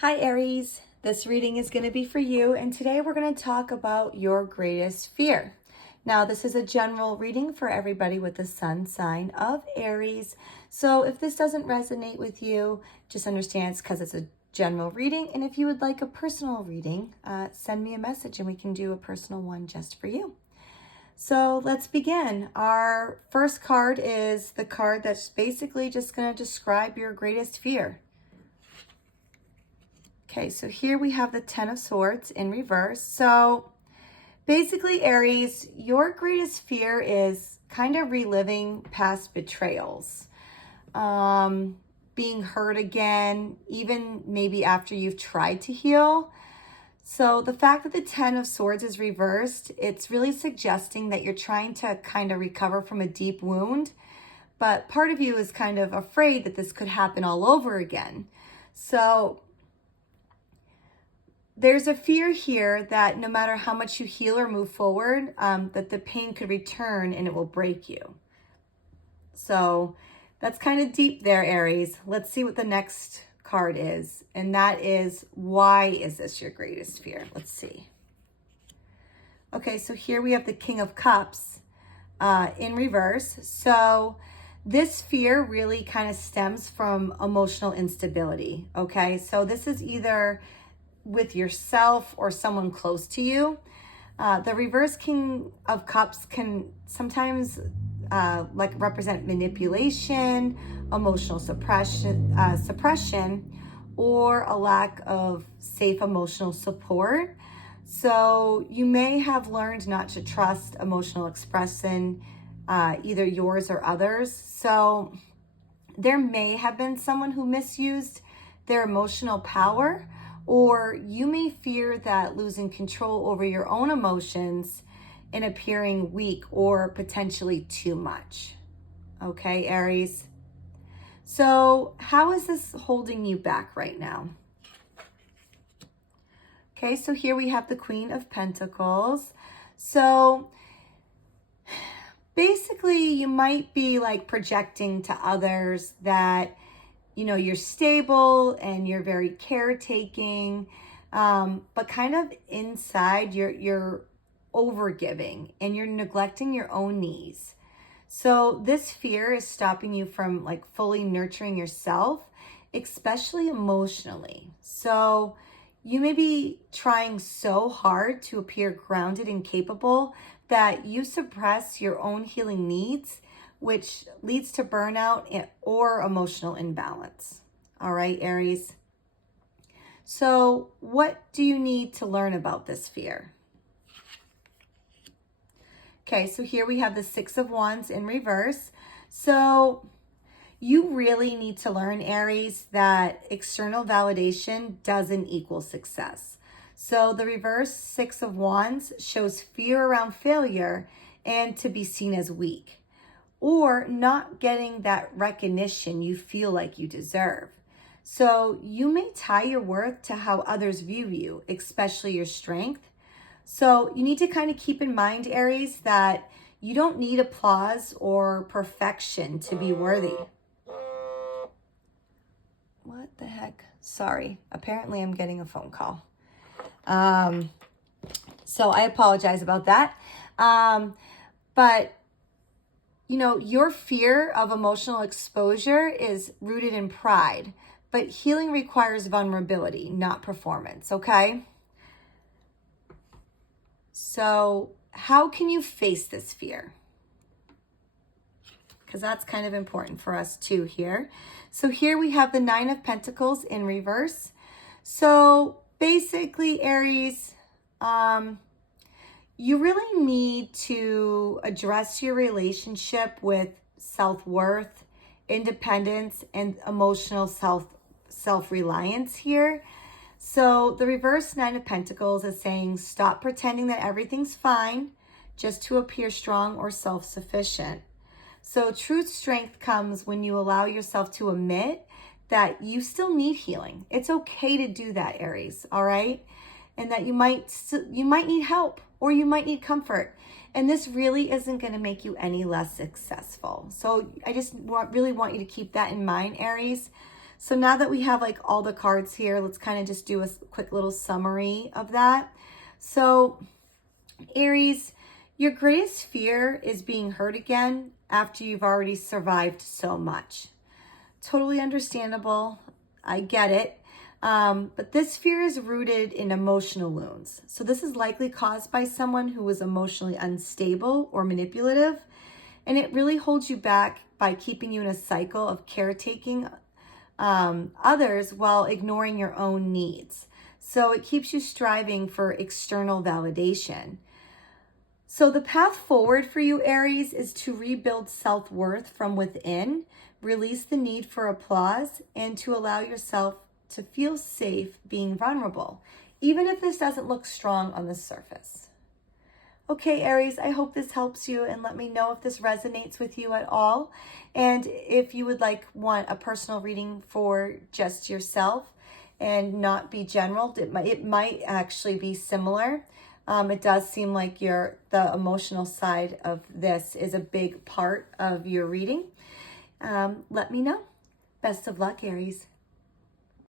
Hi Aries, this reading is going to be for you, and today we're going to talk about your greatest fear. Now, this is a general reading for everybody with the sun sign of Aries. So if this doesn't resonate with you, just understand it's because it's a general reading. And if you would like a personal reading, send me a message and we can do a personal one just for you. So let's begin. Our first card is the card that's basically just going to describe your greatest fear. Okay, so here we have the Ten of Swords in reverse. So basically, Aries, your greatest fear is kind of reliving past betrayals, being hurt again, even maybe after you've tried to heal. So the fact that the Ten of Swords is reversed, it's really suggesting that you're trying to kind of recover from a deep wound, but part of you is kind of afraid that this could happen all over again. So there's a fear here that no matter how much you heal or move forward, that the pain could return and it will break you. So that's kind of deep there, Aries. Let's see what the next card is. And that is, why is this your greatest fear? Let's see. Okay, so here we have the King of Cups in reverse. So this fear really kind of stems from emotional instability. Okay, so this is either with yourself or someone close to you. The reverse King of Cups can sometimes represent manipulation, emotional suppression, or a lack of safe emotional support. So you may have learned not to trust emotional expression, either yours or others. So there may have been someone who misused their emotional power, or you may fear that losing control over your own emotions and appearing weak or potentially too much. Okay, Aries. So how is this holding you back right now? Okay, so here we have the Queen of Pentacles. So basically you might be like projecting to others that you're stable and you're very caretaking, but kind of inside you're overgiving and you're neglecting your own needs. So this fear is stopping you from like fully nurturing yourself, especially emotionally. So you may be trying so hard to appear grounded and capable that you suppress your own healing needs, which leads to burnout or emotional imbalance. All right, Aries. So what do you need to learn about this fear? Okay, so here we have the Six of Wands in reverse. So you really need to learn, Aries, that external validation doesn't equal success. So the reverse Six of Wands shows fear around failure and to be seen as weak, or not getting that recognition you feel like you deserve. So you may tie your worth to how others view you, especially your strength. So you need to kind of keep in mind, Aries, that you don't need applause or perfection to be worthy. What the heck? Sorry. Apparently I'm getting a phone call. So I apologize about that. But your fear of emotional exposure is rooted in pride, but healing requires vulnerability, not performance, okay? So how can you face this fear? Because that's kind of important for us too here. So here we have the Nine of Pentacles in reverse. So basically, Aries, you really need to address your relationship with self-worth, independence, and emotional self-reliance here. So the reverse Nine of Pentacles is saying, stop pretending that everything's fine just to appear strong or self-sufficient. So true strength comes when you allow yourself to admit that you still need healing. It's okay to do that, Aries, all right? And that you might need help or you might need comfort. And this really isn't going to make you any less successful. So I just really want you to keep that in mind, Aries. So now that we have like all the cards here, let's kind of just do a quick little summary of that. So Aries, your greatest fear is being hurt again after you've already survived so much. Totally understandable. I get it. But this fear is rooted in emotional wounds. So this is likely caused by someone who was emotionally unstable or manipulative. And it really holds you back by keeping you in a cycle of caretaking others while ignoring your own needs. So it keeps you striving for external validation. So the path forward for you, Aries, is to rebuild self-worth from within, release the need for applause, and to allow yourself to feel safe being vulnerable, even if this doesn't look strong on the surface. Okay, Aries, I hope this helps you, and let me know if this resonates with you at all. And if you would want a personal reading for just yourself and not be general, it might actually be similar. It does seem like the emotional side of this is a big part of your reading. Let me know. Best of luck, Aries.